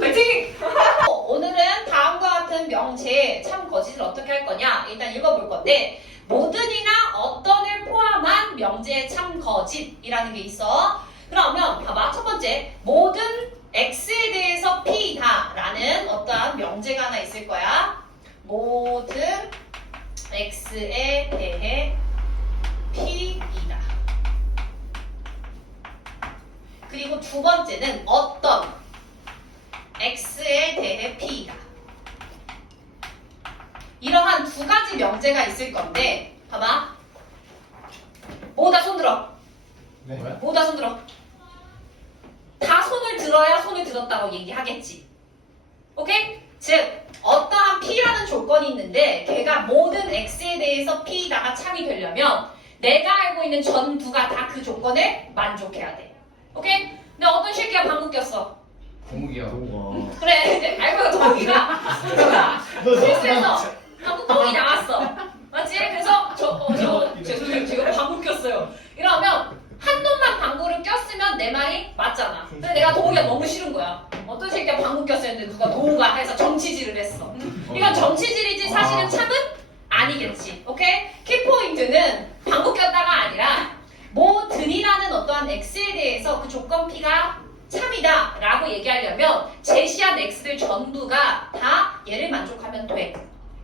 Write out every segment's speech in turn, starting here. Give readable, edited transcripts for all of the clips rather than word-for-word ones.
화이팅! 오늘은 다음과 같은 명제 참 거짓을 어떻게 할 거냐 일단 읽어볼 건데 모든이나 어떤을 포함한 명제의 참 거짓이라는 게 있어. 그러면 봐봐 첫 번째 모든 x에 대해서 p다 라는 어떠한 명제가 하나 있을 거야. 모든 x에 대해 p이다. 그리고 두 번째는 어떤 x에 대해 p이다. 이러한 두 가지 명제가 있을 건데 봐봐. 모두 다 손 들어. 네. 모두 다 손 들어. 다 손을 들어야 손을 들었다고 얘기하겠지. 오케이? 즉 어떠한 p라는 조건이 있는데 걔가 모든 x에 대해서 p다가 참이 되려면 내가 알고 있는 전부가 다 그 조건을 만족해야 돼. 오케이? 근데 어떤 새끼가 방구 꼈어? 동욱이요. 동욱아. 그래, 이제 알고 동욱이가 실수해서 방구 똥이 나왔어. 맞지? 그래서 죄송해요. 제가 방구 꼈어요. 이러면 한 놈만 방구를 꼈으면 내 말이 맞잖아. 근데 내가 동욱이가 너무 싫은 거야. 어떤 새끼가 방구 꼈어 했는데 누가 동욱아 해서 정치질을 했어. 이건 정치질이지 사실은 참은 아니겠지. 오케이? 키포인트는 방구 꼈다가 아니라 모든이라는 어떠한 x에 대해서 그 조건 p가 참이다 라고 얘기하려면 제시한 x들 전부가 다 얘를 만족하면 돼.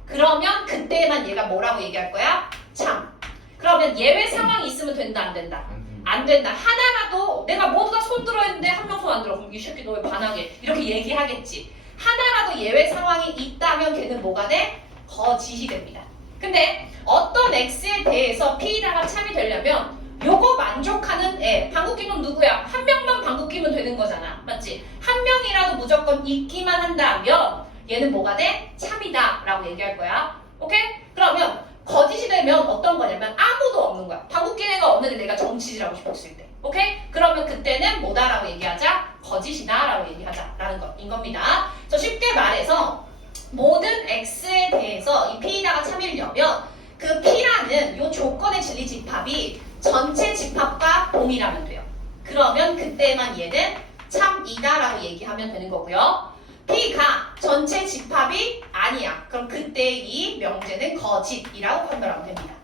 그러면 그때만 얘가 뭐라고 얘기할 거야? 참. 그러면 예외 상황이 있으면 된다 안 된다? 안 된다. 하나라도 내가 모두 다 손 들어 했는데 한 명 손 안 들어. 그럼 이 새끼 너 왜 반하게 이렇게 얘기하겠지. 하나라도 예외 상황이 있다면 걔는 뭐가 돼? 거짓이 됩니다. 근데 어떤 x에 대해서 p다가 참이 되려면 요거 만족하는 애, 방구 끼면 누구야? 한 명만 방구 끼면 되는 거잖아. 맞지? 한 명이라도 무조건 있기만 한다면 얘는 뭐가 돼? 참이다 라고 얘기할 거야. 오케이? 그러면 거짓이 되면 어떤 거냐면 아무도 없는 거야. 방구 낀 애가 없는데 내가 정치질하고 싶었을 때. 오케이? 그러면 그때는 뭐다 라고 얘기하자? 거짓이다 라고 얘기하자 라는 것인 겁니다. 쉽게 말해서 모든 x에 대해서 이 p다가 참이려면 그 p라는 요 조건의 진리 집합이 전체 집합과 동일하면 돼요. 그러면 그때만 얘는 참이다라고 얘기하면 되는 거고요. p가 전체 집합이 아니야. 그럼 그때 이 명제는 거짓이라고 판별하면 됩니다.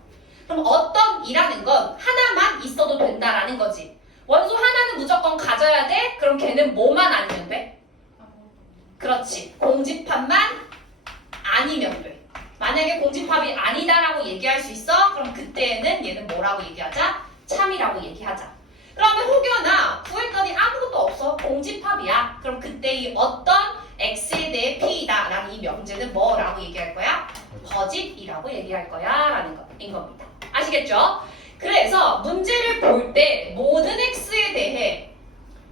그럼 어떤 이라는 건 하나만 있어도 된다라는 거지. 원소 하나는 무조건 가져야 돼? 그럼 걔는 뭐만 아니면 돼? 그렇지. 공집합만 아니면 돼. 만약에 공집합이 아니다라고 얘기할 수 있어? 그럼 그때는 얘는 뭐라고 얘기하자? 참이라고 얘기하자. 그러면 혹여나 구했더니 아무것도 없어. 공집합이야. 그럼 그때 이 어떤 x에 대해 p이다 라는 이 명제는 뭐라고 얘기할 거야? 거짓이라고 얘기할 거야 라는 거인 겁니다. 아시겠죠? 그래서 문제를 볼 때 모든 x에 대해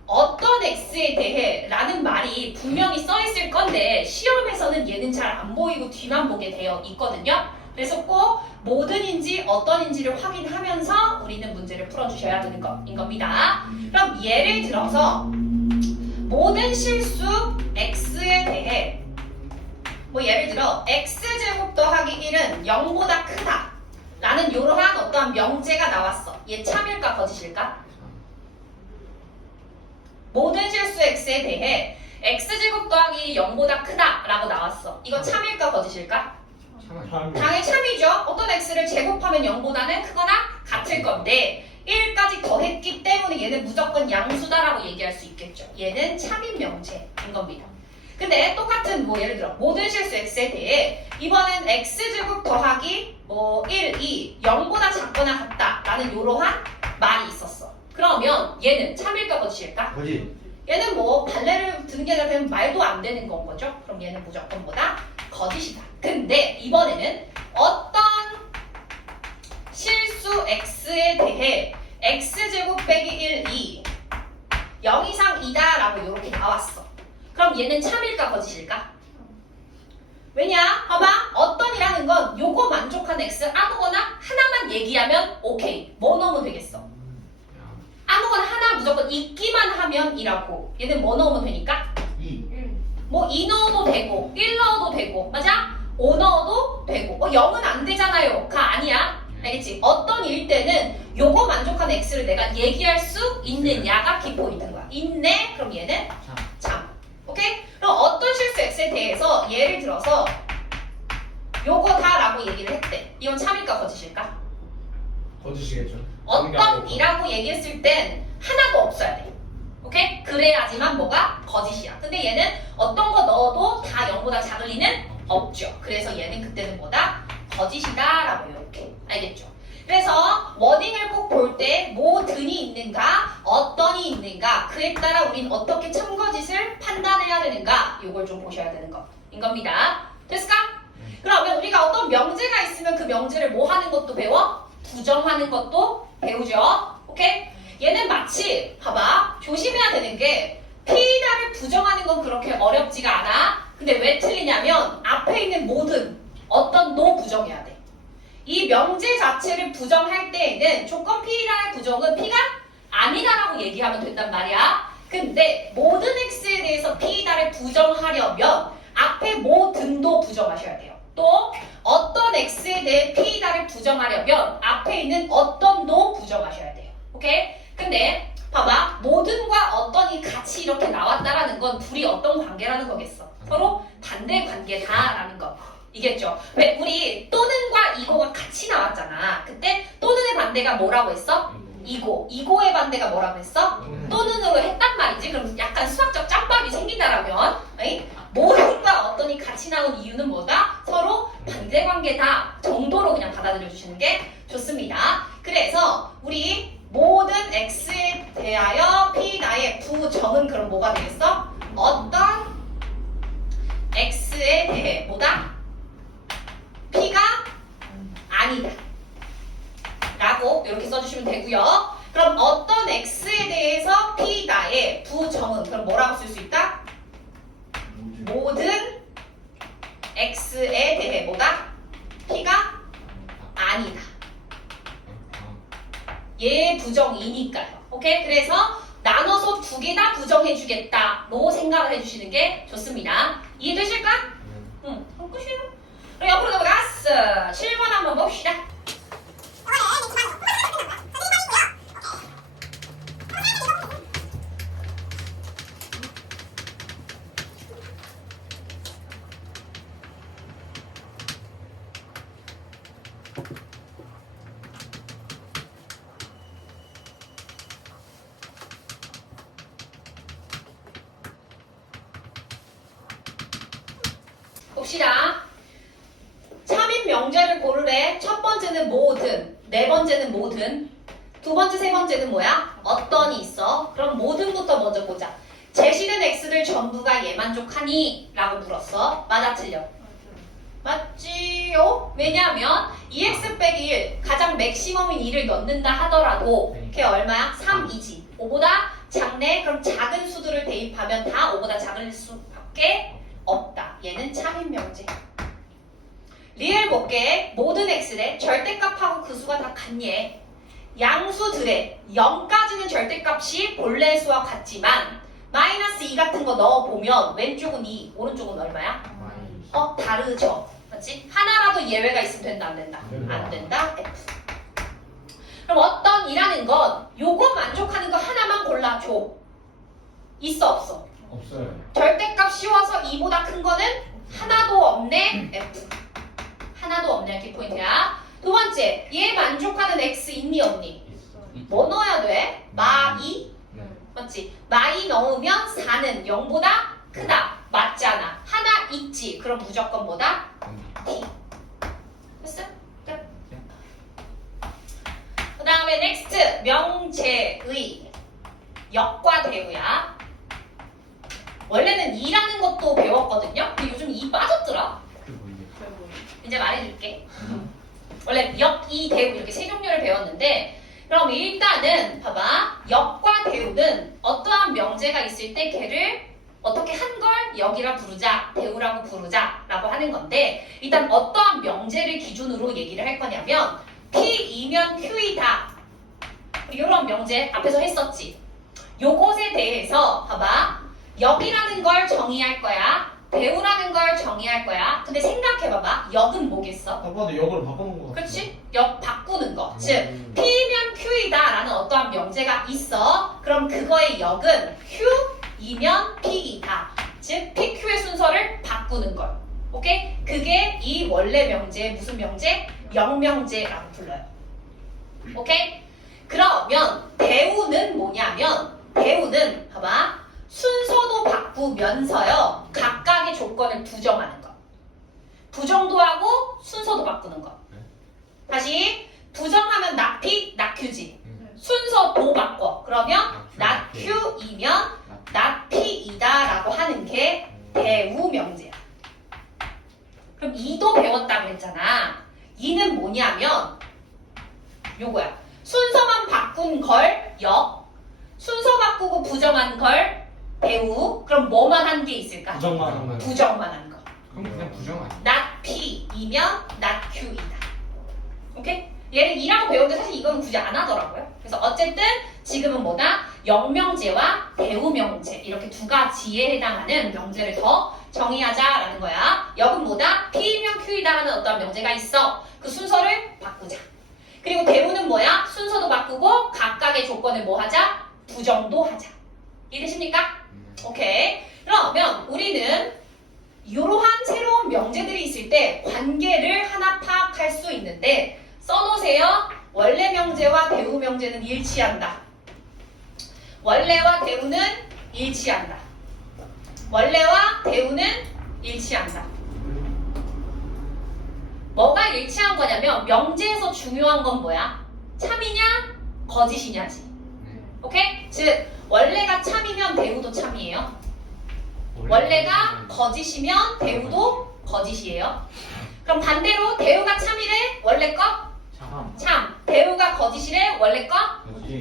어떤 x에 대해 라는 말이 분명히 써있을 건데 시험에서는 얘는 잘 안 보이고 뒤만 보게 되어 있거든요. 그래서 꼭 모든인지 어떤인지를 확인하면서 우리는 문제를 풀어주셔야 되는 것인 겁니다. 그럼 예를 들어서 모든 실수 x에 대해 뭐 예를 들어 x제곱 더하기 1은 0보다 크다 라는 이러한 어떠한 명제가 나왔어. 얘 참일까 거짓일까? 모든 실수 x에 대해 x제곱 더하기 0보다 크다 라고 나왔어. 이거 참일까 거짓일까? 당연히 참이죠. 어떤 x를 제곱하면 0보다는 크거나 같을 건데 1까지 더했기 때문에 얘는 무조건 양수다라고 얘기할 수 있겠죠. 얘는 참인 명제인 겁니다. 근데 똑같은 뭐 예를 들어 모든 실수 x에 대해 이번엔 x제곱 더하기 1, 2, 0보다 작거나 같다 라는 이러한 말이 있었어. 그러면 얘는 참일까 거짓일까? 거짓. 얘는 뭐 발레를 드는 게 아니라 그냥 말도 안 되는 건 거죠. 그럼 얘는 무조건 뭐다? 거짓이다. 근데 이번에는 어떤 실수 x에 대해 x제곱 빼기 1, 2 0 이상 이다 라고 이렇게 나왔어. 그럼 얘는 참일까 거짓일까? 왜냐? 봐봐. 어떤이라는 건 요거 만족한 x 아무거나 하나만 얘기하면 오케이. 뭐 넣으면 되겠어? 아무거나 하나 무조건 있기만 하면 이라고. 얘는 뭐 넣으면 되니까? 2. 뭐 2 넣어도 되고 1 넣어도 되고 맞아? 5 넣어도 되고 0은 안 되잖아요. 가 아니야. 알겠지? 어떤 일 때는 요거 만족하는 x를 내가 얘기할 수 있느냐가 키포인트인 거야. 있네? 그럼 얘는 참. 오케이? 그럼 어떤 실수 x에 대해서 예를 들어서 요거다 라고 얘기를 했대. 이건 참일까 거짓일까? 거주시겠죠. 어떤 이라고 얘기했을 땐 하나도 없어야 돼. 오케이? 그래야지만 뭐가 거짓이야. 근데 얘는 어떤 거 넣어도 다 0보다 작을 리는 없죠. 그래서 얘는 그때는 뭐다? 거짓이다 라고 이렇게. 알겠죠? 그래서 워딩을 꼭 볼 때 뭐든이 있는가 어떤이 있는가 그에 따라 우린 어떻게 참거짓을 판단해야 되는가 이걸 좀 보셔야 되는 거인 겁니다. 됐을까? 그러면 우리가 어떤 명제가 있으면 그 명제를 뭐 하는 것도 배워? 부정하는 것도 배우죠. 오케이? 얘는 마치 봐봐 조심해야 되는 게 P다를 부정하는 건 그렇게 어렵지가 않아. 근데 왜 틀리냐면 앞에 있는 모든 어떤 도 부정해야 돼. 이 명제 자체를 부정할 때에는 조건 P다의 부정은 P가 아니다라고 얘기하면 된단 말이야. 근데 모든 X에 대해서 P다를 부정하려면 앞에 모든도 부정하셔야 돼요. 또 어떤 X에 대해 P다를 부정하려면 앞에 있는 어떤도 부정하셔야 돼요. 오케이? 근데 봐봐 모든과 어떤이 같이 이렇게 나왔다라는 건 둘이 어떤 관계라는 거겠어. 서로 반대 관계다라는 거. 이겠죠? 왜 우리 또는과 이고가 같이 나왔잖아. 그때 또는의 반대가 뭐라고 했어? 이고. 이고의 반대가 뭐라고 했어? 또는으로 했단 말이지. 그럼 약간 수학적 짬밥이 생긴다라면 모든과 어떤이 같이 나온 이유는 뭐다? 서로 반대 관계다 정도로 그냥 받아들여 주시는 게 좋습니다. 그래서 우리 모든 x에 대하여 P나의 부정은 그럼 뭐가 되겠어? 어떤 x에 대해 뭐다? P가 아니다 라고 이렇게 써주시면 되고요. 그럼 어떤 x에 대해서 P나의 부정은 그럼 뭐라고 쓸 수 있다? 모든 x에 대해 뭐다? P가 아니다. 얘의 부정이니까요. 오케이? 그래서 나눠서 두 개 다 부정해주겠다로 생각을 해주시는 게 좋습니다. 이해되실까? 응. 그럼 끝이에요. 그럼 옆으로 넘어갔어. 7번 한번 봅시다. 봅시다. 참인 명제를 고르래. 첫 번째는 모든, 네 번째는 모든, 두 번째, 세 번째는 뭐야? 어떤이 있어. 그럼 모든부터 먼저 보자. 제시된 x들 전부가 얘 만족하니? 라고 물었어. 맞아 틀려? 맞지요? 왜냐하면 2x 빼기 1 가장 맥시멈인 2를 넣는다 하더라도 그게 얼마야? 3이지. 5보다 작네? 그럼 작은 수들을 대입하면 다 5보다 작을 수밖에 없다. 얘는 참인 명제. 리을 볼게. 모든 x래. 절대값하고 그 수가 다 같니? 양수들의 0까지는 절대값이 본래 수와 같지만 마이너스 2 같은 거 넣어보면 왼쪽은 2, 오른쪽은 얼마야? 다르죠. 맞지? 하나라도 예외가 있으면 된다, 안 된다? 안 된다. F. 그럼 어떤 이라는 건 요거 만족하는 거 하나만 골라줘. 있어, 없어? 없어요. 절대값 씌워서 2보다 큰 거는 하나도 없네. F. 하나도 없네. 키포인트야. 두 번째, 얘 만족하는 X 있니 없니? 뭐 넣어야 돼? 마2? 네. 맞지? 마2 넣으면 4는 0보다 크다. 맞잖아. 하나 있지. 그럼 무조건 뭐다? D. 됐어? 끝. 그 다음에 next. 명제의 역과 대우야. 원래는 2라는 것도 배웠거든요. 근데 요즘 2 빠졌더라. 이제 말해줄게. 원래 역, 이, 대우 이렇게 세 종류를 배웠는데 그럼 일단은 봐봐. 역과 대우는 어떠한 명제가 있을 때 걔를 어떻게 한 걸 역이라 부르자, 대우라고 부르자 라고 하는 건데 일단 어떠한 명제를 기준으로 얘기를 할 거냐면 P이면 Q이다. 이런 명제 앞에서 했었지. 요것에 대해서 봐봐. 역이라는 걸 정의할 거야. 배우라는 걸 정의할 거야. 근데 생각해봐봐. 역은 뭐겠어? 아빠도 역으로 바꿔놓은 거 같아. 그렇지? 역 바꾸는 거. 즉 P면 Q이다 라는 어떠한 명제가 있어. 그럼 그거의 역은 Q이면 P이다. 즉 PQ의 순서를 바꾸는 걸. 오케이? 그게 이 원래 명제의 무슨 명제? 역명제라고 불러요. 오케이? 그러면 배우는 뭐냐면 배우는 봐봐. 순서도 바꾸면서요. 각각의 조건을 부정하는 거. 부정도 하고 순서도 바꾸는 거. 다시 부정하면 낙P, 낙Q지. 순서도 바꿔. 그러면 낙Q이면 낙P이다 라고 하는 게 배우 명제야. 그럼 이도 배웠다고 했잖아. 이는 뭐냐면 요거야. 순서만 바꾼 걸 역, 순서 바꾸고 부정한 걸 배우. 그럼 뭐만 한 게 있을까? 부정만. 부정만 한 거. 그럼 그냥 부정 아니야? not P이면 not Q이다. 오케이? 얘를 2라고 배우는데 사실 이건 굳이 안 하더라고요. 그래서 어쨌든 지금은 뭐다? 역명제와 배우명제 이렇게 두 가지에 해당하는 명제를 더 정의하자라는 거야. 역은 뭐다? P면 Q이다라는 어떤 명제가 있어. 그 순서를 바꾸자. 그리고 배우는 뭐야? 순서도 바꾸고 각각의 조건을 뭐 하자? 부정도 하자. 이해되십니까? 오케이. 그러면 우리는 이러한 새로운 명제들이 있을 때 관계를 하나 파악할 수 있는데 써놓으세요. 원래 명제와 배우 명제는 일치한다. 원래와 배우는 일치한다. 원래와 배우는 일치한다. 뭐가 일치한 거냐면 명제에서 중요한 건 뭐야? 참이냐 거짓이냐지. 오케이? 즉 원래가 참이면 배우도 참이에요. 원래가 거짓이면 배우도 거짓이에요. 그럼 반대로 배우가 참이래 원래 거 참, 배우가 거짓이래 원래 거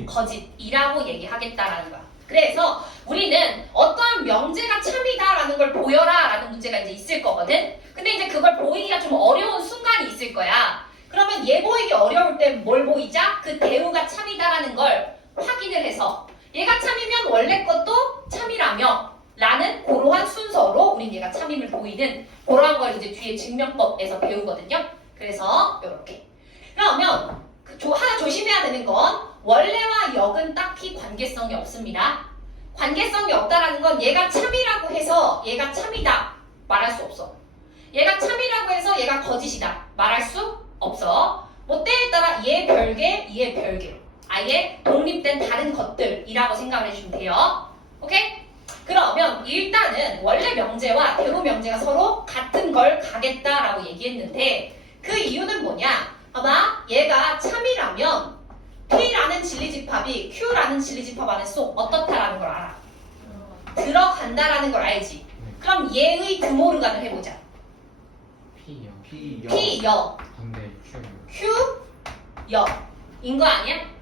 거짓이라고 얘기하겠다라는 거야. 그래서 우리는 어떠한 명제가 참이다라는 걸 보여라라는 문제가 이제 있을 거거든. 근데 이제 그걸 보이기가 좀 어려운 순간이 있을 거야. 그러면 얘 보이기 어려울 때 뭘 보이자? 그 배우가 참이다라는 걸 확인을 해서 얘가 참이면 원래 것도 참이라며 라는 그러한 순서로 우린 얘가 참임을 보이는 그러한 걸 이제 뒤에 증명법에서 배우거든요. 그래서 이렇게. 그러면 하나 조심해야 되는 건 원래와 역은 딱히 관계성이 없습니다. 관계성이 없다라는 건 얘가 참이라고 해서 얘가 참이다 말할 수 없어. 얘가 참이라고 해서 얘가 거짓이다 말할 수 없어. 뭐 때에 따라 얘 별개, 얘 별개. 아예 독립된 다른 것들이라고 생각을 해주시면 돼요. 오케이? 그러면 일단은 원래 명제와 배우 명제가 서로 같은 걸 가겠다라고 얘기했는데 그 이유는 뭐냐? 봐봐. 얘가 참이라면 P라는 진리집합이 Q라는 진리집합 안에 쏙 어떻다라는 걸 알아. 들어간다라는 걸 알지. 그럼 얘의 드모르간을 해보자. P요. P여, 반대 Q요. Q여인 거 아니야?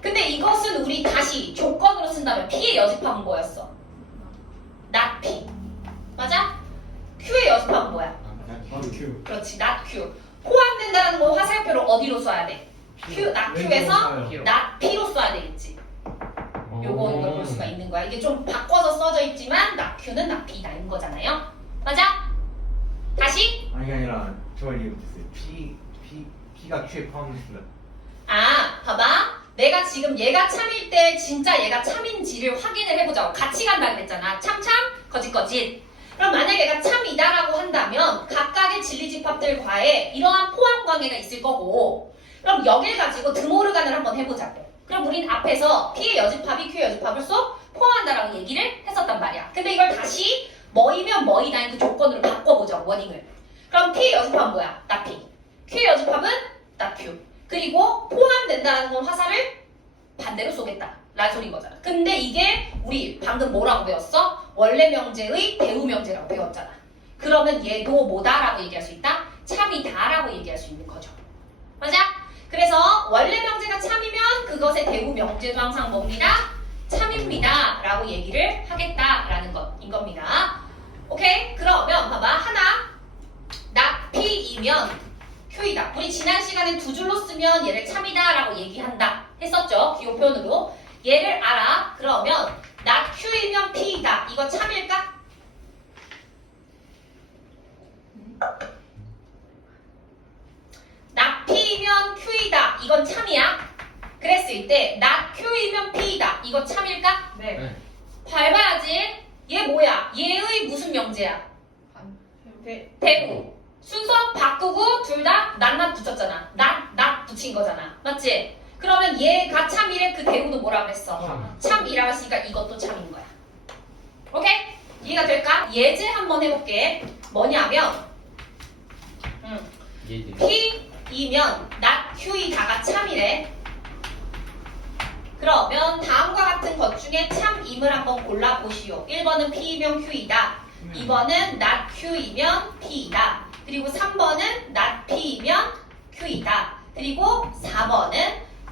근데 이것은 우리 다시 조건으로 쓴다면 P의 여집합은 뭐였어? not P. 맞아? Q의 여집합은 뭐야? Q. 그렇지, not Q. 포함된다라는 건 화살표를 어디로 쏴야 돼? Q, not Q에서 not P로 쏴야 되겠지. 요거 이걸 볼 수가 있는 거야. 이게 좀 바꿔서 써져 있지만 not Q는 not P다인 거잖아요. 맞아? 다시? 아니 아니라 저 이해 못했어요. P가 Q에 포함된다. 아, 봐봐. 내가 지금 얘가 참일 때 진짜 얘가 참인지를 확인을 해보자고. 같이 간다 그랬잖아. 참참, 거짓거짓. 그럼 만약에 얘가 참이다라고 한다면 각각의 진리집합들과의 이러한 포함 관계가 있을 거고 그럼 여길 가지고 드모르간을 한번 해보자고. 그럼 우린 앞에서 P의 여집합이 Q의 여집합을 쏙 포함한다라고 얘기를 했었단 말이야. 근데 이걸 다시 뭐이면 뭐이다인 그 조건으로 바꿔보자고, 워딩을. 그럼 P의 여집합은 뭐야? not P. Q의 여집합은 not Q. 그리고 포함된다는 건 화살을 반대로 쏘겠다 라는 소리인 거잖아. 근데 이게 우리 방금 뭐라고 배웠어? 원래 명제의 배우 명제라고 배웠잖아. 그러면 얘도 뭐다라고 얘기할 수 있다? 참이다라고 얘기할 수 있는 거죠. 맞아? 그래서 원래 명제가 참이면 그것의 배우 명제도 항상 뭡니다? 참입니다 라고 얘기를 하겠다라는 것인 겁니다. 오케이? 그러면 봐봐. 하나 not P이면 Q이다. 우리 지난 시간에 두 줄로 쓰면 얘를 참이다 라고 얘기한다 했었죠. 기호 표현으로. 얘를 알아. 그러면 not Q이면 P이다. 이거 참일까? 이건 참이야. 그랬을 때 not Q이면 P이다. 이거 참일까? 네. 밟아야지. 얘 뭐야? 얘의 무슨 명제야? 대우. 순서 바꾸고 둘 다 낫 붙였잖아. 낫 붙인 거잖아. 맞지? 그러면 얘가 참이래. 그 대우도 뭐라 그랬어? 참이라고 했으니까 이것도 참인 거야. 오케이? 이해가 될까? 예제 한번 해볼게. 뭐냐면 얘들. P이면 not Q이다가 참이래. 그러면 다음과 같은 것 중에 참임을 한번 골라보시오. 1번은 P이면 Q이다. 2번은 not Q이면 P이다. 그리고 3번은 not P이면 Q이다. 그리고 4번은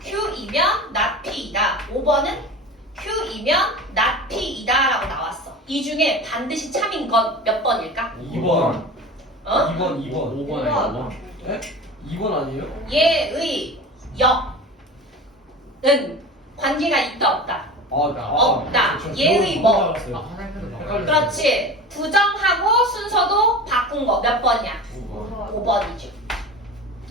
Q이면 not P이다. 5번은 Q이면 not P이다 라고 나왔어. 이 중에 반드시 참인 건 몇 번일까? 2번. 어? 2번, 2번. 5번 아니야? 5번? 에? 2번 아니에요? 얘의 역은 관계가 있다 없다? 없다. 얘의 뭐? 화살표도 막. 헷갈렸어. 그렇지. 부정하고 순서도 바꾼 거 몇 번이야? 5번이죠.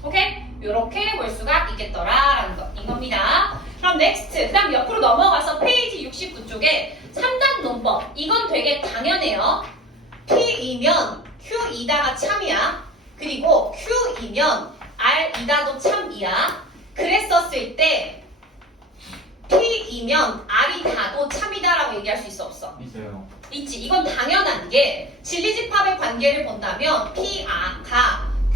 오케이? 요렇게 볼 수가 있겠더라라는 거 이겁니다. 그럼 넥스트. 그다음 옆으로 넘어가서 페이지 69쪽에 3단 논법. 이건 되게 당연해요. P이면 Q이다가 참이야. 그리고 Q이면 R이다도 참이야. 그랬었을 때 P이면 R이다도 참이다라고 얘기할 수 있어 없어? 있어요. 있지. 이건 당연한 게 진리집합의 관계를 본다면 P가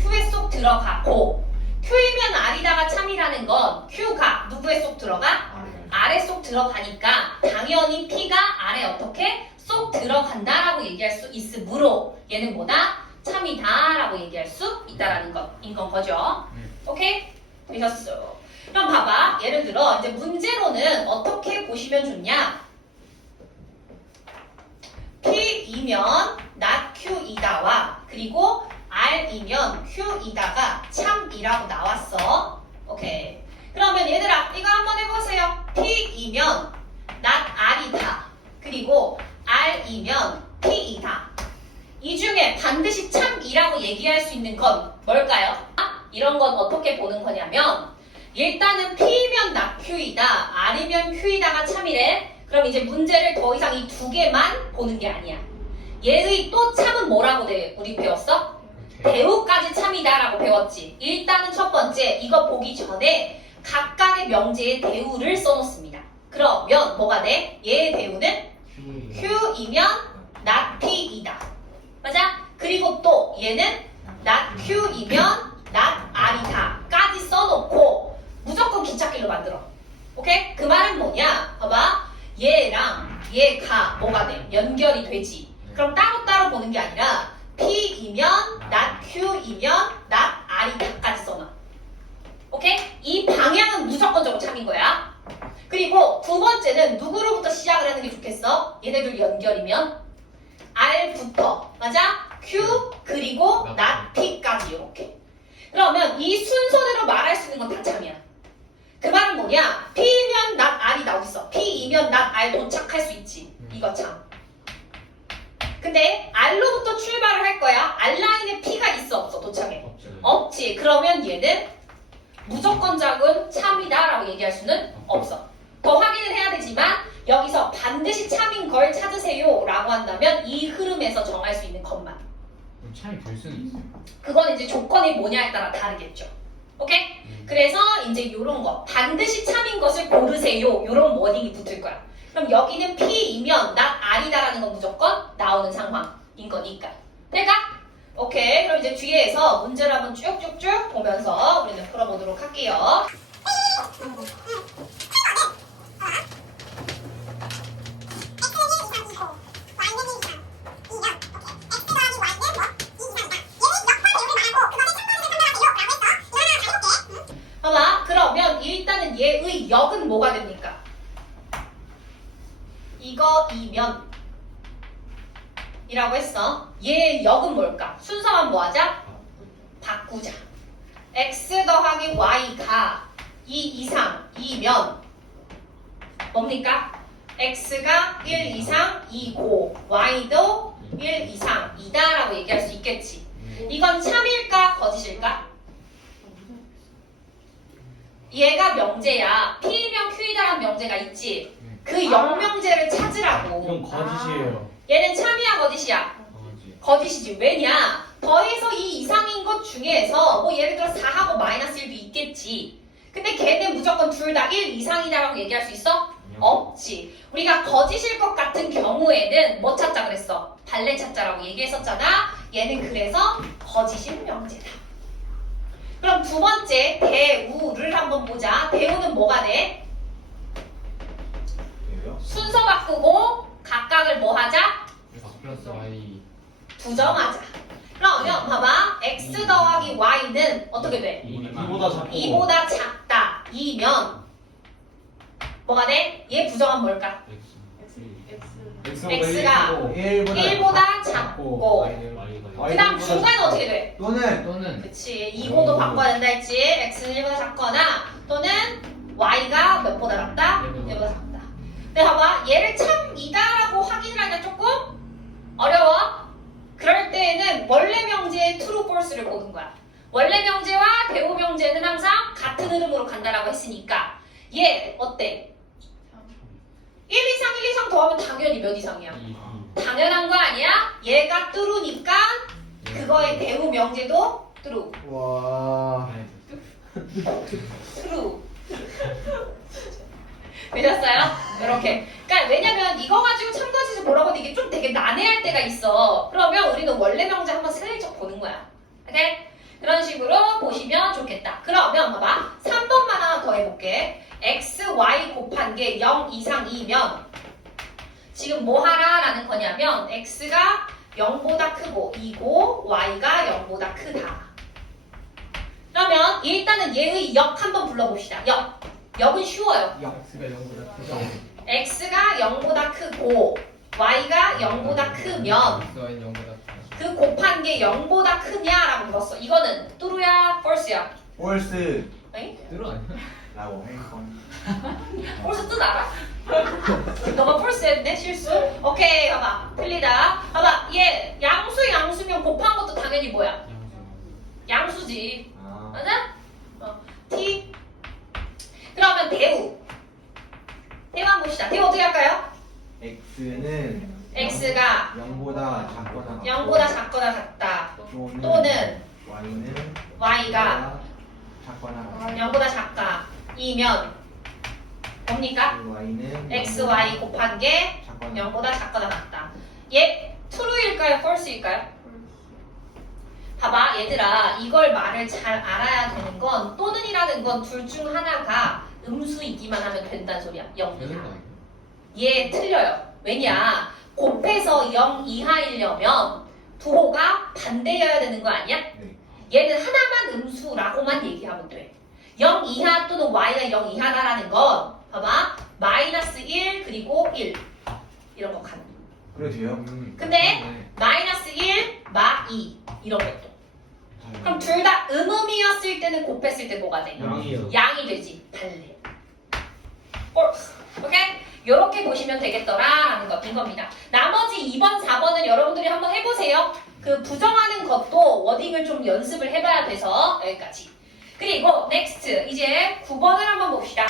Q에 쏙 들어가고 Q이면 R이다가 참이라는 건 Q가 누구에 쏙 들어가? R에 쏙 들어가니까 당연히 P가 R에 어떻게 쏙 들어간다라고 얘기할 수 있으므로 얘는 뭐다? 참이다라고 얘기할 수 있다라는 것인 건 거죠. 오케이? 되셨어. 그럼 봐봐. 예를 들어 이제 문제로는 어떻게 보시면 좋냐? P이면 not Q이다와 그리고 R이면 Q이다가 참이라고 나왔어. 오케이. 그러면 얘들아 이거 한번 해보세요. P이면 not R이다. 그리고 R이면 P이다. 이 중에 반드시 참이라고 얘기할 수 있는 건 뭘까요? 이런 건 어떻게 보는 거냐면 일단은 P면 not Q이다, R이면 Q이다가 참이래. 그럼 이제 문제를 더 이상 이 두 개만 보는 게 아니야. 얘의 또 참은 뭐라고 우리 배웠어? 대우까지 참이다라고 배웠지. 일단은 첫 번째 이거 보기 전에 각각의 명제의 대우를 써놓습니다. 그러면 뭐가 돼? 얘의 대우는 Q이면 not P이다. 맞아? 그리고 또 얘는 not Q이면 not R이다 까지 써놓고 무조건 기찻길로 만들어. 오케이? 그 말은 뭐냐? 봐봐. 얘랑 얘가 뭐가 돼? 연결이 되지. 그럼 따로따로 보는 게 아니라 P이면 not Q이면 not R이다까지 써놔. 오케이? 이 방향은 무조건적으로 참인 거야. 그리고 두 번째는 누구로부터 시작을 하는 게 좋겠어? 얘네들 연결이면 R부터 맞아? Q 그리고 not P까지 이렇게. 그러면 이 순서대로 말할 수 있는 건 다 참이야. 그 말은 뭐냐? P면 not R이 나오겠어. P이면 not R 도착할 수 있지. 이거 참. 근데 R로부터 출발을 할 거야. R라인에 P가 있어 없어 도착해? 없지. 그러면 얘는 무조건적은 참이다라고 얘기할 수는 없어. 더 확인을 해야 되지만 여기서 반드시 참인 걸 찾으세요 라고 한다면 이 흐름에서 정할 수 있는 것만. 참이 될 수는 있어요. 그건 이제 조건이 뭐냐에 따라 다르겠죠. 오케이? 그래서 이제 요런 거 반드시 참인 것을 고르세요 요런 워딩이 붙을 거야. 그럼 여기는 P이면 not R이다라는 건 무조건 나오는 상황인 거니까. 내가? 오케이. 그럼 이제 뒤에서 문제를 한번 쭉쭉쭉 보면서 우리는 풀어보도록 할게요. 봐봐. 그러면 일단은 얘의 역은 뭐가 됩니까? 이거이면 이라고 했어. 얘의 역은 뭘까? 순서만 뭐하자? 바꾸자. x 더하기 y가 2 이상 2면 뭡니까? x가 1 이상 2고 y도 1 이상 2다라고 얘기할 수 있겠지. 이건 참일까 거짓일까? 얘가 명제야. P면 Q이다라는 명제가 있지. 그 0명제를 찾으라고. 이건 거짓이에요. 얘는 참이야 거짓이야? 거지. 거짓이지. 왜냐? 더해서 이 이상인 것 중에서 뭐 예를 들어 4하고 마이너스 1도 있겠지. 근데 걔는 무조건 둘 다 1 이상이다라고 얘기할 수 있어? 없지. 우리가 거짓일 것 같은 경우에는 뭐 찾자 그랬어? 발레 찾자라고 얘기했었잖아. 얘는 그래서 거짓인 명제다. 그럼 두 번째 대우를 한번 보자. 대우는 뭐가 돼? 왜요? 순서 바꾸고 각각을 뭐 하자? 플러스 y. 부정하자. 그러면 봐봐. x 더하기 y는 어떻게 돼? 이보다 작고. 2보다 작다. 2면 뭐가 돼? 얘 부정은 뭘까? x가 1보다 작고 그 다음 중간은 어떻게 돼? 또는 그치. 2보도 바꿔야 된다 했지. x는 1보다 작거나 또는 y가 몇보다 작다? 1보다 작다. 근데 봐봐. 얘를 참이다라고 확인을 하기가 조금 어려워. 그럴 때에는 원래 명제의 true, false를 보는 거야. 원래 명제와 대우 명제는 항상 같은 흐름으로 간다라고 했으니까 얘 어때? 1 이상 1 이상 더하면 당연히 몇 이상이야? 당연한 거 아니야? 얘가 뚜루니까 그거의 대우 명제도 뚜루. 와. 뚜루. 되셨어요? 이렇게. 그러니까 왜냐면 이거 가지고 참거짓을 보라고 하는데 이게 좀 되게 난해할 때가 있어. 그러면 우리는 원래 명제 한번 슬쩍 보는 거야. 오케이? 그런 식으로 보시면 좋겠다. 그러면 봐봐. 3번만 하나 더 해볼게. x, y 곱한 게 0 이상이면 지금 뭐 하라라는 거냐면 x가 0보다 크고 이고 y가 0보다 크다. 그러면 일단은 얘의 역 한번 불러봅시다. 역. 역은 쉬워요. x가 0보다 크다. x가 0보다 크고 y가 0보다 크면 xy는 0보다 크다. 그 곱한 게 0보다 크냐라고 물었어. 이거는 뚜루야, 펄스야? 폴스 에이? 들어 아니야? 라고 행동. 펄스 뜻 알아? 너가 펄스 했네? 실수? 오케이, 봐봐. 틀리다. 봐봐. 얘 양수면 곱한 것도 당연히 뭐야? 양수지. 아. 맞아? t. 그러면 대우. 대우 한번 봅시다. 대우 어떻게 할까요? x는 x가 0보다 작거나 0보다 작거나 같다. 또는 또는 y는 y가 작거나 0보다 작다. 이면 뭡니까? y는 xy 곱한 게 작거나 0보다 작거나 같다. 얘 true일까요? false일까요? 봐봐 얘들아 이걸 말을 잘 알아야 되는 건 또는이라는 건 둘 중 하나가 음수이기만 하면 된다는 소리야. 0 되는 이하. 거 아니야? 얘 틀려요. 왜냐? 곱해서 0 이하이려면 부호가 반대여야 되는 거 아니야? 네. 얘는 하나만 음수라고만 얘기하면 돼. 0 이하 또는 y가 0 이하다라는 건 봐봐 마이너스 1 그리고 1 이런 거 가능. 그래도 돼요? 근데 마이너스 1, 마 2 이런 것도. 그럼 둘 다 음음이었을 때는 곱했을 때 뭐가 돼? 양이요. 양이 되지. 발레. false. 오케이? 요렇게 보시면 되겠더라라는 것인 겁니다. 나머지 2번, 4번은 여러분들이 한번 해보세요. 그 부정하는 것도 워딩을 좀 연습을 해봐야 돼서 여기까지. 그리고 next 이제 9번을 한번 봅시다.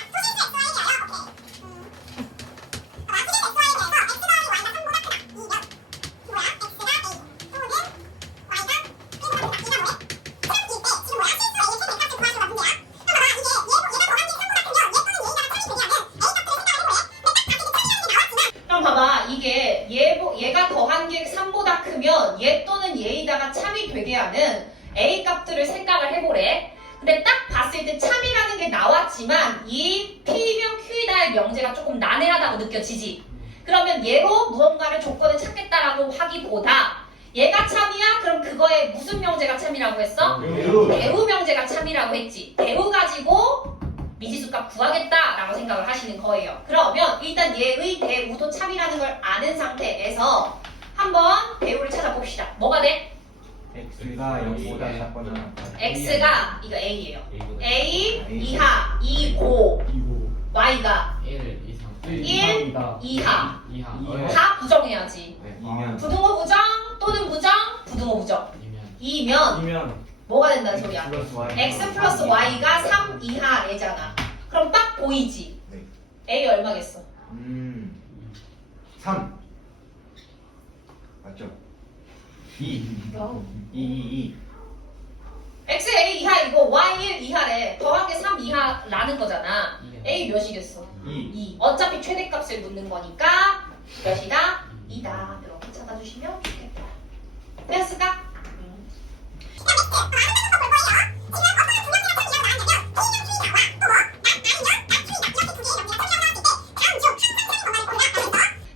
그럼 봐봐 이게 얘가 더한 게 3보다 크면 얘 또는 얘이다가 참이 되게 하는 A 값들을 생각을 해보래. 근데 딱 봤을 때 참이라는 게 나왔지만 이 P면 Q이다의 명제가 조금 난해하다고 느껴지지. 그러면 얘로 무언가를 조건을 찾겠다라고 하기보다 얘가 참이야? 그럼 그거에 무슨 명제가 참이라고 했어? 대우 명제가 참이라고 했지. 대우 가지고 미지수값 구하겠다라고 생각을 하시는 거예요. 그러면 일단 얘의 대우도 참이라는 걸 아는 상태에서 한번 대우를 찾아봅시다. 뭐가 돼? x가 0보다 작거나 x가 이거 a예요. A보다 a 이하 2고 이고 y가 1 이상. 1 이상이다. 이하 이하. 다 부정해야지. 네. 이면 부등호 부정 또는 부정 부등호 부정. 이면. 이면 이면 뭐가 된다는 소리야? 플러스 Y. x 플러스 y가 3 이하래잖아. 그럼 딱 보이지? 네. a 얼마겠어? 3 맞죠? 2 x a 이하 이거 y 1 이하래. 더한 게 3 이하라는 거잖아. a 몇이겠어? 2. 어차피 최대값을 묻는 거니까 몇이다? 2다. 이렇게 찾아주시면 좋겠다. 됐을까?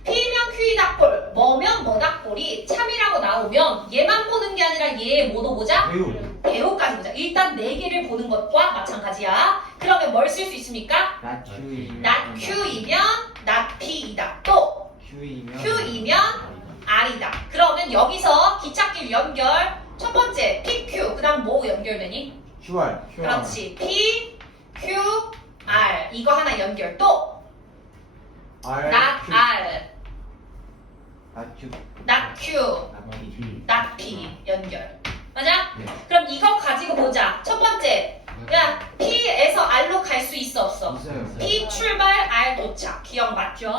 P면 Q이다 꼴, 뭐면 뭐다 꼴이 참이라고 나오면 얘만 보는 게 아니라 얘 뭐도 보자? 배우 배우까지 보자. 일단 4개를 보는 것과 마찬가지야. 그러면 뭘 쓸 수 있습니까? not Q이면 not Q이면 not P이다. 또 Q이면 Q이면 R이다. 그러면 여기서 기찻길 연결 첫 번째 PQ 그 다음 뭐 연결되니? QR 그렇지. P, Q, R 이거 하나 연결 또 R not Q R, not Q not Q, not P not P 연결. 맞아? 네. 그럼 이거 가지고 보자. 첫 번째 야 P에서 R로 갈 수 있어 없어? 있어요. P 출발 R 도착 기억 맞죠?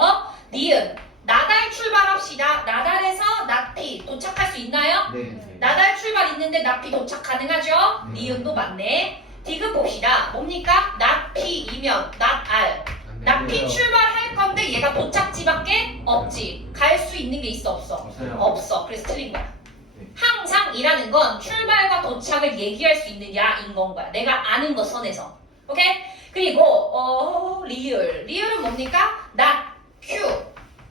니은 나달 출발합시다. 나달에서 not P 도착할 수 있나요? 네. 나달 출발 있는데 not P 도착 가능하죠? 네. 니은도 맞네. 디귿 봅시다. 뭡니까? not P이면 not R. not P 네. 출발할 건데 얘가 도착지밖에 없지. 갈 수 있는 게 있어 없어? 없어요. 없어. 그래서 틀린 거야. 네. 항상 이라는 건 출발과 도착을 얘기할 수 있느냐인 건 거야. 내가 아는 거 선에서. 오케이? 그리고 리을은 뭡니까? not Q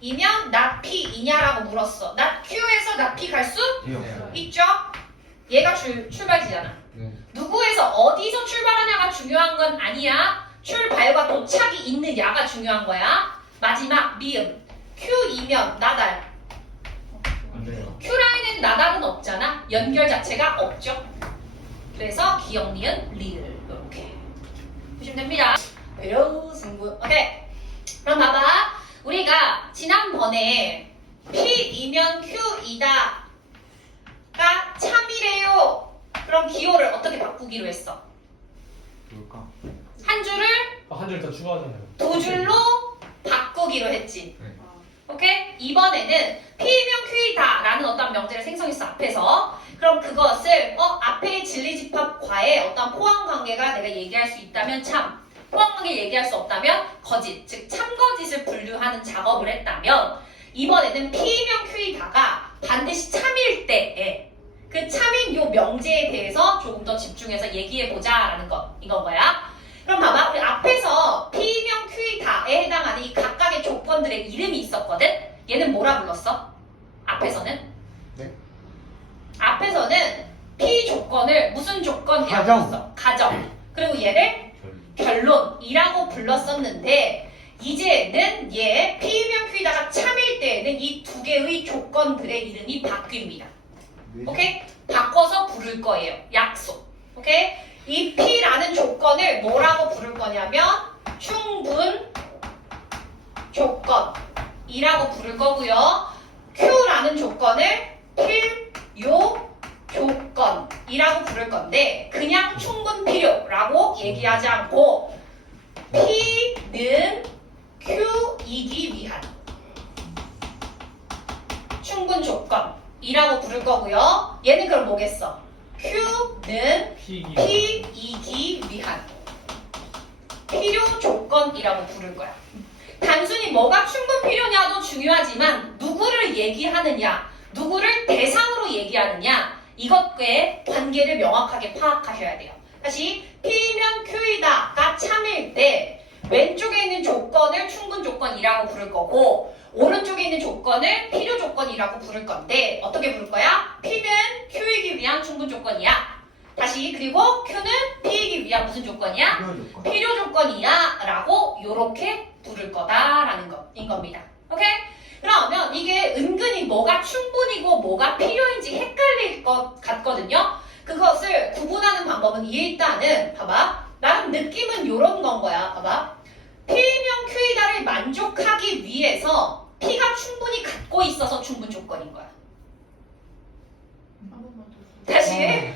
이면 not P이냐라고 물었어. not Q에서 not P 갈 수 돼요. 있죠? 얘가 출발지잖아. 네. 누구에서 어디서 출발하냐가 중요한 건 아니야. 출발과 도착이 있느냐가 중요한 거야. 마지막 미음 Q이면 나달. 안 돼요. Q라인엔 나달은 없잖아. 연결 자체가 없죠. 그래서 기억 니은 리을 이렇게 보시면 됩니다. 배려 승부. 오케이. 그럼 봐봐. 우리가 지난번에 P이면 Q이다가 참이래요. 그럼 기호를 어떻게 바꾸기로 했어? 뭘까? 한 줄을 한 줄 더 추가하잖아요. 2줄로 바꾸기로 했지. 네. 오케이? 이번에는 P면 Q이다 라는 어떤 명제를 생성했어 앞에서. 그럼 그것을 앞에 진리집합과의 어떤 포함관계가 내가 얘기할 수 있다면 참, 포함관계 얘기할 수 없다면 거짓, 즉 참거짓을 분류하는 작업을 했다면 이번에는 P면 Q이다가 반드시 참일 때에 그 참인 요 명제에 대해서 조금 더 집중해서 얘기해보자 라는 것 이건 거야. 그럼 봐봐. 우리 앞에서 P면 Q다에 해당하는 이 각각의 조건들의 이름이 있었거든? 얘는 뭐라 불렀어? 앞에서는? 네. 앞에서는 P 조건을 무슨 조건이라고 가정. 불렀어? 가정. 그리고 얘를 결론이라고 불렀었는데 이제는 얘 P면 Q다가 참일 때에는 이 두 개의 조건들의 이름이 바뀝니다. 네. 오케이? 바꿔서 부를 거예요. 약속. 오케이? 이 P라는 조건을 뭐라고 부를 거냐면 충분 조건이라고 부를 거고요. Q라는 조건을 필요 조건이라고 부를 건데 그냥 충분 필요라고 얘기하지 않고 P는 Q이기 위한 충분 조건이라고 부를 거고요. 얘는 그럼 뭐겠어? Q는 P기. P이기 위한 필요 조건이라고 부를 거야. 단순히 뭐가 충분 필요냐도 중요하지만 누구를 얘기하느냐, 누구를 대상으로 얘기하느냐 이것과의 관계를 명확하게 파악하셔야 돼요. 다시 P면 Q이다가 참일 때 왼쪽에 있는 조건을 충분 조건이라고 부를 거고 오른쪽에 있는 조건을 필요 조건이라고 부를 건데 어떻게 부를 거야? P는 Q이기 위한 충분 조건이야. 다시 그리고 Q는 P이기 위한 무슨 조건이야? 필요 조건. 필요 조건이야 라고 요렇게 부를 거다라는 거인 겁니다. 오케이? 그러면 이게 은근히 뭐가 충분이고 뭐가 필요인지 헷갈릴 것 같거든요. 그것을 구분하는 방법은 일단은 봐봐. 나름 느낌은 요런 건 거야. 봐봐. P면 Q이다를 만족하기 위해서 P가 충분히 갖고 있어서 충분 조건인 거야. 다시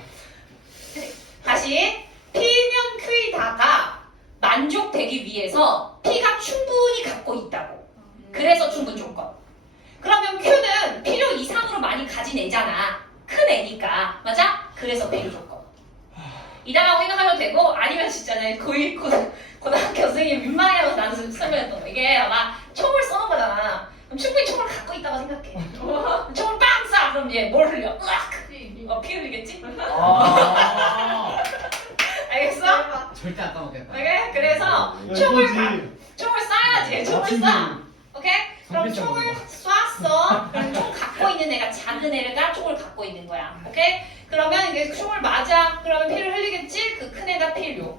다시 P면 Q이다가 만족되기 위해서 P가 충분히 갖고 있다고. 그래서 충분 조건. 그러면 Q는 필요 이상으로 많이 가진 애잖아. 큰 애니까. 맞아? 그래서 필요 조건. 이다라고 생각하셔도 되고 아니면 진짜는 고등학교 선생님 민망해서 나는 설명했던 거. 이게 아마 총을 쏘는 거잖아. 그럼 충분히 총을 갖고 있다고 생각해. 총을 빵 쏴! 그럼 얘 뭘 흘려? 으악! 피 흘리겠지? 아 알겠어? 절대 안 까먹겠다. 오케이? 그래서 이거지. 총을 쏴야지. 총을 쏴. 오케이? 그럼 성빈 총을 쐈어. 그럼 총 갖고 있는 애가 작은 애가 총을 갖고 있는 거야. 오케이? 그러면 이게 총을 맞아. 그러면 피를 흘리겠지? 그 큰 애가 필요.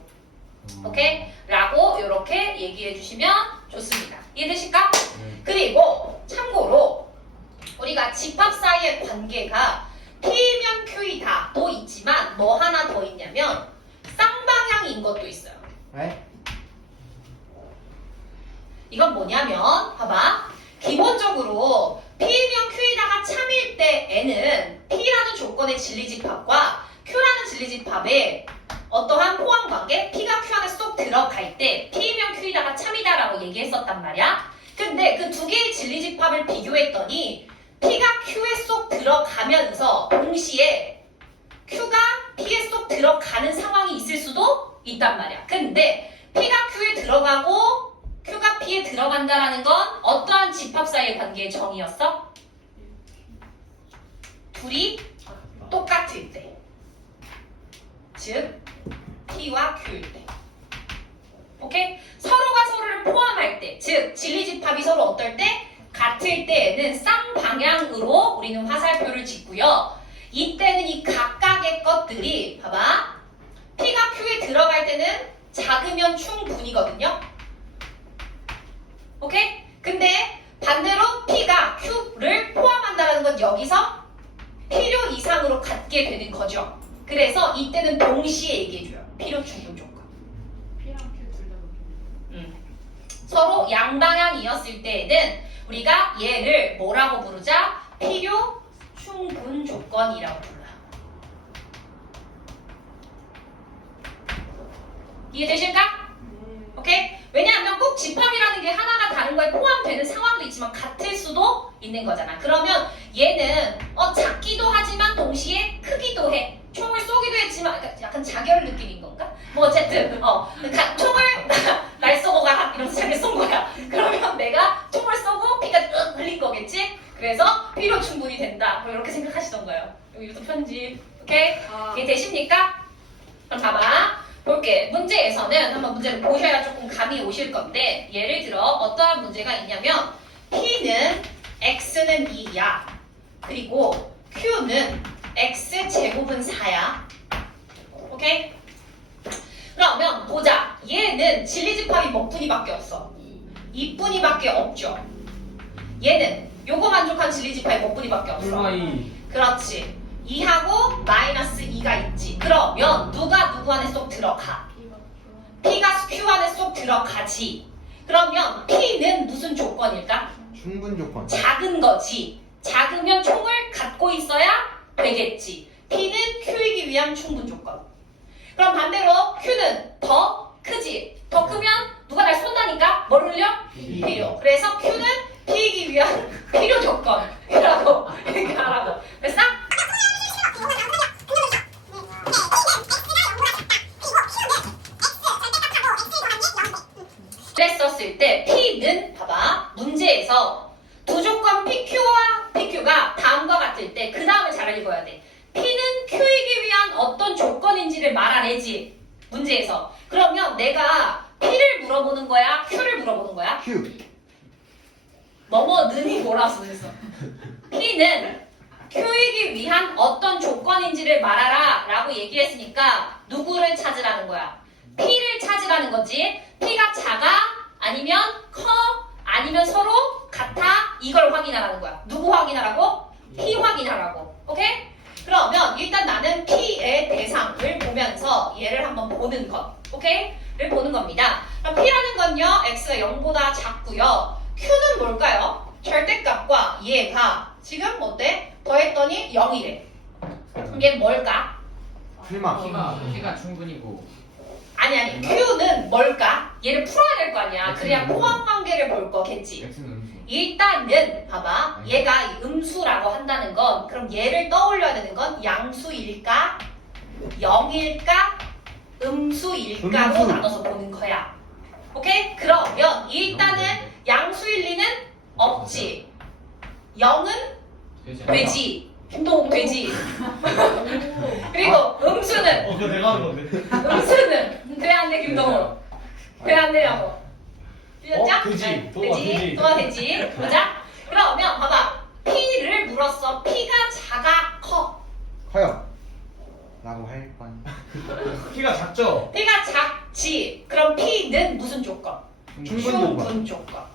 오케이? 라고 이렇게 얘기해 주시면 좋습니다. 이해되실까? 그리고 참고로 우리가 집합 사이의 관계가 P면 Q이다 도 있지만 뭐 하나 더 있냐면 쌍방향인 것도 있어요. 왜? 이건 뭐냐면 봐봐. 기본적으로 P면 Q이다가 참일 때 N은 P라는 조건의 진리집합과 Q라는 진리집합에 어떠한 포함관계 P가 Q 안에 쏙 들어갈 때 P면 Q이다가 참이다라고 얘기했었단 말이야. 근데 그 두 개의 진리집합을 비교했더니 P가 Q에 쏙 들어가면서 동시에 Q가 P에 쏙 들어가는 상황이 있을 수도 있단 말이야. 근데 P가 Q에 들어가고 Q가 P에 들어간다라는 건 어떠한 집합 사이의 관계의 정의였어? 둘이 똑같을 때. 즉 P와 Q일 때. 오케이? 서로가 서로를 포함할 때, 즉 진리집합이 서로 어떨 때? 같을 때에는 쌍방향으로 우리는 화살표를 짓고요. 이때는 이 각각의 것들이 봐봐. P가 Q에 들어갈 때는 작으면 충분이거든요. 오케이? 근데 반대로 P가 Q를 포함한다는 건 여기서 필요 이상으로 갖게 되는 거죠. 그래서 이때는 동시에 얘기해줘요. 필요 충분 조건. 서로 양방향이었을 때에는 우리가 얘를 뭐라고 부르자? 필요 충분 조건이라고 불러요. 이해되실까? 오케이? 왜냐하면 꼭 집합이라는 게 하나가 다른 거에 포함되는 상황도 있지만 같을 수도 있는 거잖아. 그러면 얘는 작기도 하지만 동시에 크기도 해. 총을 쏘기도 했지만 약간 자결 느낌인 건가? 뭐 어쨌든 총을 날 쏘고 가 이러면서 자기 쏜 거야. 그러면 내가 총을 쏘고 피가 흘린 거겠지? 그래서 필요 충분히 된다. 뭐 이렇게 생각하시던 거예요. 여기부터 편집. 오케이? 이게 되십니까? 그럼 봐봐. 볼게. 문제에서는 한번 문제를 보셔야 조금 감이 오실 건데 예를 들어 어떠한 문제가 있냐면 P는 X는 2야. 그리고 Q는 X제곱은 4야. 오케이? 그러면 보자. 얘는 진리집합이 몇 분위밖에 없어? 2분위밖에 없죠. 얘는 요거 만족한 진리집합이 몇 분위밖에 없어? 뿔마이. 그렇지. 2하고 마이너스 2가 있지. 그러면 누가 누구 안에 쏙 들어가? P가 Q 안에 쏙 들어가지. 그러면 P는 무슨 조건일까? 충분 조건. 작은 거지. 작으면 총을 갖고 있어야 되겠지. P는 Q이기 위한 충분 조건. 그럼 반대로 Q는 더 크지. 더 크면 누가 날 쏜다니까? 뭘 흘려? 필요. 그래서 Q는 P이기 위한 필요 조건이라고 이렇게 하라고. 됐어? 그랬었을 때 P는 봐봐. 문제에서 두 조건 PQ와 PQ가 다음과 같을 때 그 다음을 잘 읽어야 돼. P는 Q이기 위한 어떤 조건인지를 말하래지. 문제에서. 그러면 내가 P를 물어보는 거야? Q를 물어보는 거야? Q. 뭐뭐는이 뭐라고 써있어? P는 Q이기 위한 어떤 조건인지를 말하라 라고 얘기했으니까 누구를 찾으라는 거야? P를 찾으라는 거지. P가 작아? 아니면 커? 아니면 서로 같아? 이걸 확인하라는 거야. 누구 확인하라고? P 확인하라고. 오케이? 그러면 일단 나는 P의 대상을 보면서 얘를 한번 보는 것. 오케이? 를 보는 겁니다. 그럼 P라는 건요. X가 0보다 작고요. Q는 뭘까요? 절대값과 얘가 지금 어때? 더했더니 0이래. 그럼 얘는 뭘까? 설마. P가 충분이고. 아니 Q는 뭘까? 얘를 풀어야 될 거 아니야. 그래야 포함 관계를 볼 거겠지. X는 음수. 일단은 봐봐. 얘가 이 음수라고 한다는 건 그럼 얘를 떠올려야 되는 건 양수일까? 0일까? 음수일까로 음수. 나눠서 보는 거야. 오케이? 그러면 일단은 양수일 리는 없지. 0은 되지. 김동욱 되지. 그리고 음수는 그거 내가 하는 건데. 음수는 돼 안 돼 김동욱? 돼 안 되냐고. 틀렸죠? 되지. 네, 도가 되지. 되지. 도가 되지. 맞아? 그러면 봐봐. P를 물었어. P가 작아 커. 커요. 라고 할 뻔. 키가 작죠? P가 작지. 그럼 P는 무슨 조건? 충분 조건. 충분 조건.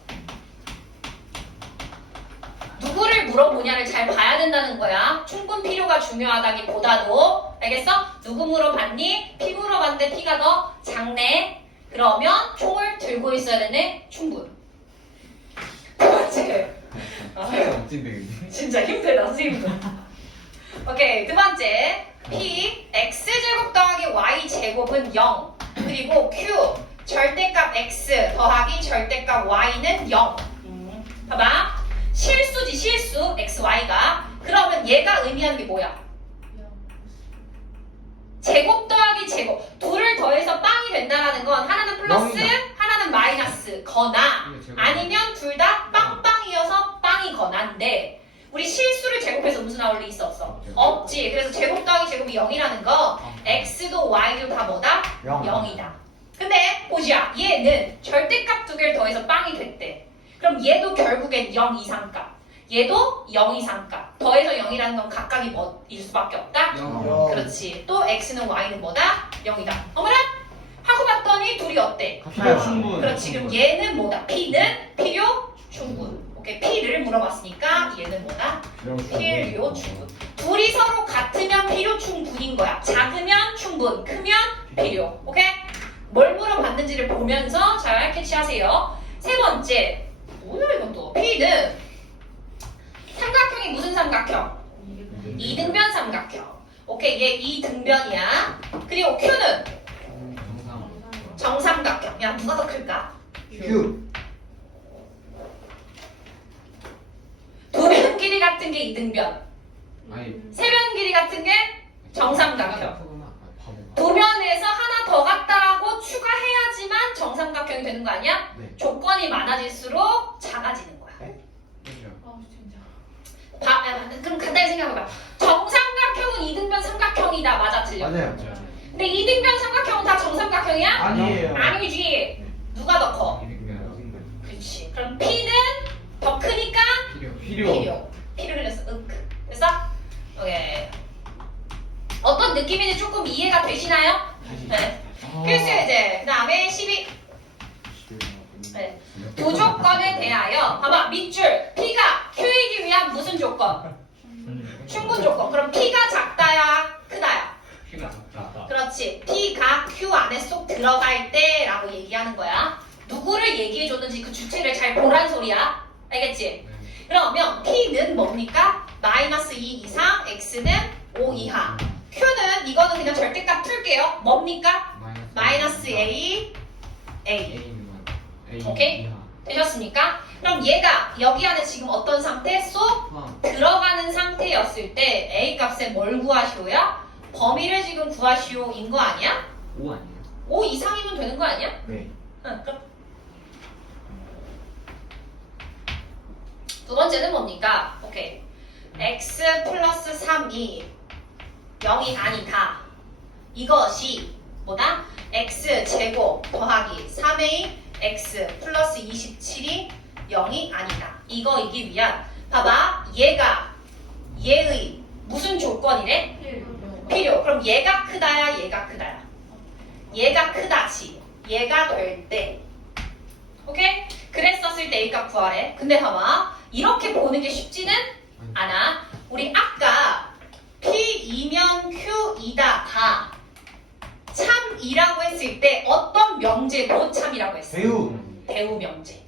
누구를 물어보냐를 잘 봐야 된다는 거야. 충분 필요가 중요하다기보다도 알겠어? 누구 물어봤니? P 물어봤는데 P가 더 작네. 그러면 총을 들고 있어야 되네. 충분. 두 번째. 멋진데. 진짜 힘들다 선생님도. 오케이 두 번째. P x제곱 더하기 y제곱은 0. 그리고 Q 절대값 x 더하기 절대값 y는 0. 봐봐. 실수지 실수 xy가. 그러면 얘가 의미하는 게 뭐야? 제곱 더하기 제곱. 둘을 더해서 빵이 된다라는 건 하나는 플러스 영이다. 하나는 마이너스 거나 아니면 둘 다 빵빵이어서 빵이거나인데 우리 실수를 제곱해서 음수 나올 리 있어 없어? 없지. 그래서 제곱 더하기 제곱이 0이라는 거 x도 y도 다 뭐다? 영. 0이다. 근데 보자. 얘는 절대값 두 개를 더해서 빵이 됐대. 그럼 얘도 결국엔 0 이상값. 얘도 0 이상값. 더해서 0이라는 건 각각이 뭐일 수밖에 없다? 영. 그렇지. 또 x는 y는 뭐다? 0이다. 어머나? 하고 봤더니 둘이 어때? 같아요. 충분. 그렇지. 그럼 얘는 뭐다? P는 필요 충분. 오케이. P를 물어봤으니까 얘는 뭐다? 필요 충분. 둘이 서로 같으면 필요 충분인 거야. 작으면 충분, 크면 필요. 오케이? 뭘 물어봤는지를 보면서 잘 캐치하세요. 세 번째. 뭐야 이건 또? P는 삼각형이 무슨 삼각형? 이등변 삼각형. 오케이. 얘 이등변이야. 그리고 Q는 정삼각형. 야 누가 더 클까? Q. 도변 길이 같은 게 이등변. 아니. 세변 길이 같은 게 정삼각형. 바보가. 도면에서 하나 더 같다라고 추가해야지만 정삼각형이 되는 거 아니야? 네. 조건이 많아질수록 작아지는 거야. 그럼 간단히 생각해봐. 정삼각형은 이등변 삼각형이다. 맞아 틀려? 맞아요. 근데 이등변 삼각형은 다 정삼각형이야? 아니에요. 아니지. 누가 더 커? 그렇지. 그럼 P는 더 크니까 필요. P를 흘렸어. 됐어? 오케이. 어떤 느낌인지 조금 이해가 되시나요? 네. 필수 예제. 그 다음에 12. 네. 두 조건에 대하여 봐봐 밑줄 P가 Q이기 위한 무슨 조건? 충분 조건. 그럼 P가 작다야 크다야? P가 작다. 그렇지. P가 Q 안에 쏙 들어갈 때라고 얘기하는 거야. 누구를 얘기해 줬는지 그 주체를 잘 보란 소리야. 알겠지? 그러면 P는 뭡니까? -2 이상, X는 5 이하. Q는 이거는 그냥 절대값 풀게요. 뭡니까? -A, A. 오케이? 되셨습니까? 그럼 얘가 여기 안에 지금 어떤 상태? 쏙 들어가는 상태였을 때 A 값에 뭘 구하시오야? 범위를 지금 구하시오인 거 아니야? 5 아니에요? 5 이상이면 되는 거 아니야? 네. 응, 그럼 두 번째는 뭡니까? 오케이. x 플러스 3이 0이 아니다. 이것이 뭐다? x 제곱 더하기 3a x 플러스 27이 0이 아니다. 이거이기 위한 봐봐. 얘의 무슨 조건이래? 필요. 그럼 얘가 크다야 얘가 크다야? 얘가 크다지. 얘가 될 때. 오케이? 그랬었을 때 A값 구하래. 근데 봐봐. 이렇게 보는 게 쉽지는 않아. 우리 아까 P이면 Q이다가 참이라고 했을 때 어떤 명제로 참이라고 했어? 대우 명제.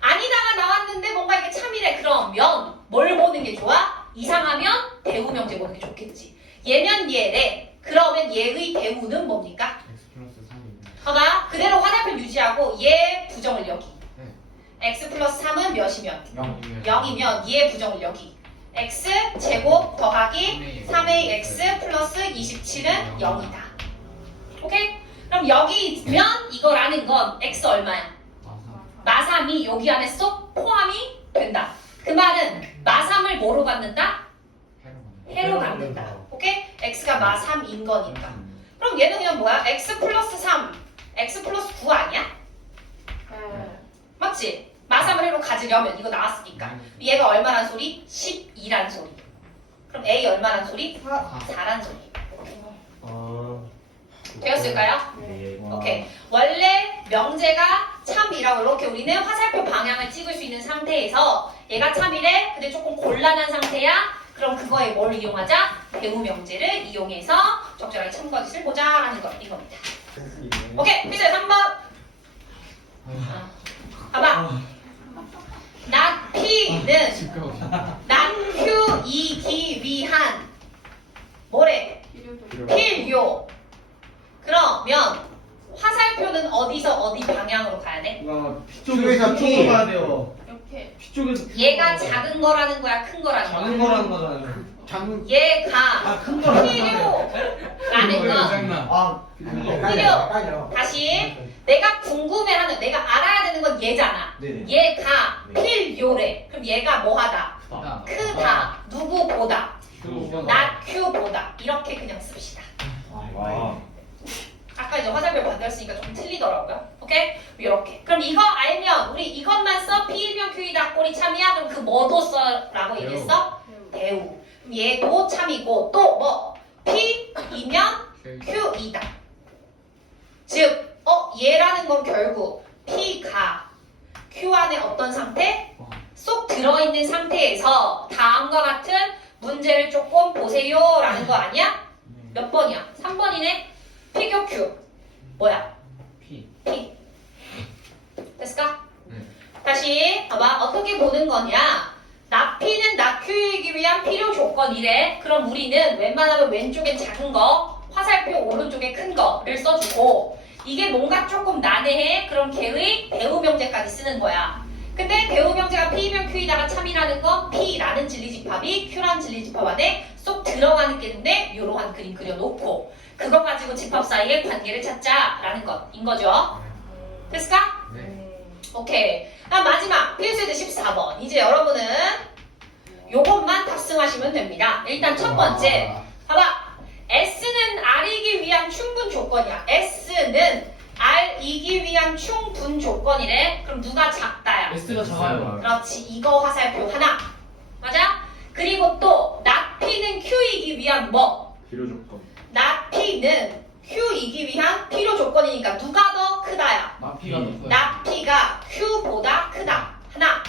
아니다가 나왔는데 뭔가 이게 참이래. 그러면 뭘 보는 게 좋아? 이상하면 대우 명제 보는 게 좋겠지. 얘면 얘래. 그러면 그러면 얘의 대우는 뭡니까? X 플러스 3이면 봐봐. 그대로 화살표 유지하고 얘 부정을 여기. 네. x 플러스 3은 몇이면? 0이면 0이면 얘 부정을 여기. x 제곱 더하기 3ax 플러스 27은 0이다. 오케이? 그럼 여기 있으면 이거라는 건 x 얼마야? 마삼이 여기 안에 쏙 포함이 된다. 그 말은 마삼을 뭐로 갖는다? 해로 갖는다. 오케이? x가 마3인 거니까. 그럼 얘는 그냥 뭐야? x 플러스 3, x 플러스 9 아니야? 맞지? 마3을 해로 가지려면 이거 나왔으니까. 얘가 얼마란 소리? 12란 소리. 그럼 a 얼마란 소리? 4란 소리. 되었을까요? 네. 오케이. 원래 명제가 참이라고 이렇게 우리는 화살표 방향을 찍을 수 있는 상태에서 얘가 참이래. 근데 조금 곤란한 상태야. 그럼 그거에 뭘 이용하자? 대우 명제를 이용해서 적절하게 참거짓을 보자라는 거 이겁니다. 오케이. 필수 3번. 봐봐. not P는 not Q이기 위한 뭐래? 필요. 그러면 화살표는 어디서 어디 방향으로 가야 돼? P쪽에서 P. 가야 돼요. 이렇게. P쪽에서 얘가 작은 거라는 거야, 큰 거라는 거야? 작은 거라는 거잖아요. 작은 얘가 큰 거라는 필요라는 건 장난. 필요. 다시 내가 궁금해하는, 내가 알아야 되는 건 얘잖아. 네네. 얘가 네. 필요래. 그럼 얘가 뭐하다? 크다. 누구보다? not Q보다. 이렇게 그냥 씁시다. 아까 이제 화살표 만들었으니까 좀 틀리더라고요. 오케이? 이렇게. 그럼 이거 알면 우리 이것만 써. P이면 Q이다. 꼬리 참이야. 그럼 그 뭐도 써라고 얘기했어? 대우. 그럼 얘도 참이고 또 뭐? P이면 Q이다. 즉, 얘라는 건 결국 P가 Q 안에 어떤 상태? 쏙 들어있는 상태에서 다음과 같은 문제를 조금 보세요라는 거 아니야? 몇 번이야? 3번이네? P교 Q. 뭐야? P. P. 됐을까? 네. 다시 봐봐. 어떻게 보는 거냐? 나 P는 나 Q이기 위한 필요 조건이래. 그럼 우리는 웬만하면 왼쪽에 작은 거, 화살표 오른쪽에 큰 거를 써주고 이게 뭔가 조금 난해해. 그럼 걔의 대우 명제까지 쓰는 거야. 근데 대우 명제가 P면 Q이다가 참이라는 건 P라는 진리집합이 Q라는 진리집합 안에 쏙 들어가는 게 때문에 이러한 그림 그려놓고 그거 가지고 집합 사이의 관계를 찾자라는 것인 거죠. 됐을까? 네. 오케이. 그럼 마지막 필수제 14번. 이제 여러분은 요것만 탑승하시면 됩니다. 일단 첫 번째 봐봐. S는 R이기 위한 충분 조건이야. S는 R이기 위한 충분 조건이래. 그럼 누가 작다야? S가 작아요. 그렇지. 이거 화살표 하나. 맞아? 그리고 또 not P는 Q이기 위한 뭐? 필요 조건. not P는 Q이기 위한 필요 조건이니까 누가 더 크다야? 마피가 높아요. not P가 Q보다 크다. 하나.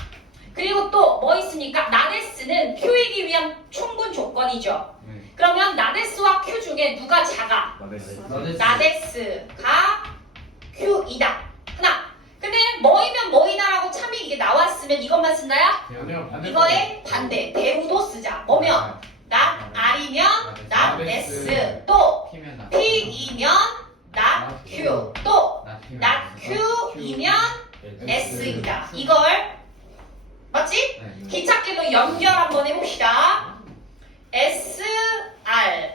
그리고 또 뭐 있습니까? not S는 Q이기 위한 충분 조건이죠. 네. 그러면 not S와 Q 중에 누가 작아? not S가 Q이다. 하나. 근데 뭐이면 뭐이다라고 참이 이게 나왔으면 이것만 쓴다야? 이거의 반대. 대우도 쓰자. 뭐면? not R이면 not S. 또 P면 나. P이면 not Q. 또 not Q이면 S이다. 이걸 맞지? 네. 기찻길로 연결 한번 해봅시다. S, R.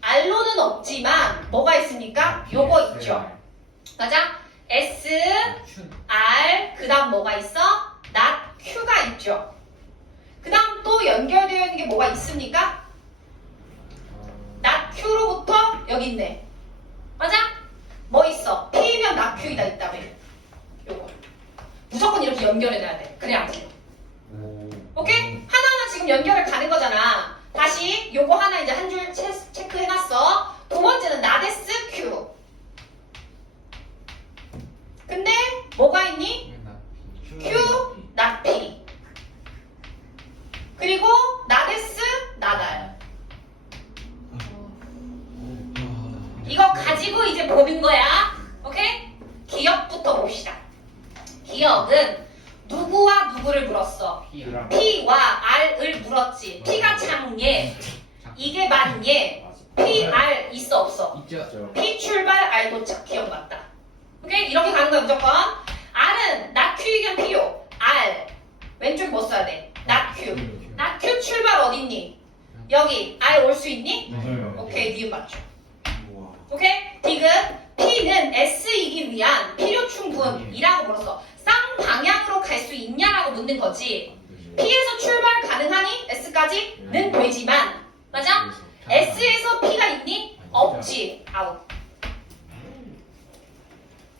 R로는 없지만 뭐가 있습니까? 요거 있죠. 맞아? S, R. 그 다음 뭐가 있어? not Q가 있죠. 그 다음 또 연결되어 있는 게 뭐가 있습니까? not Q로부터 여기 있네. 맞아? 뭐 있어? P면 not Q이다 있다며. 요거. 무조건 이렇게 연결해놔야 돼. 그래 안 돼. 오케이? 하나하나 지금 연결을 가는 거잖아. 다시 요거 하나 이제 한 줄 체크해놨어. 두 번째는 not S, Q. 근데 뭐가 있니? Q, not P. 그리고 not S, not R. 이거 가지고 이제 보는 거야. 오케이? 기억부터 봅시다. 기억은 누구와 누구를 물었어? P와 R을 물었지. P가 작예. 이게 많예. PR 있어 없어? 있죠. P 출발 R 도착 기억 맞다. 오케이? 이렇게 가는 거야 무조건. R은 not Q이견 P요. R 왼쪽 뭐 써야 돼? not Q. not Q 출발 어딨니? 여기 R 올 수 있니? 맞아요. 오케이 니은 맞죠. 우와. 오케이? 디귿 P는 S이기 위한 필요 충분이라고 물었어. 쌍방향으로 갈 수 있냐라고 묻는 거지. P에서 출발 가능하니? S까지는 되지만 맞아? S에서 P가 있니? 없지. 아웃.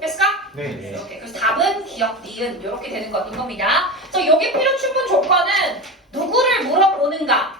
됐을까? 네. 오케이. 그래서 답은 기억 니은 이렇게 되는 겁니다. 그래서 여기 필요 충분 조건은 누구를 물어보는가?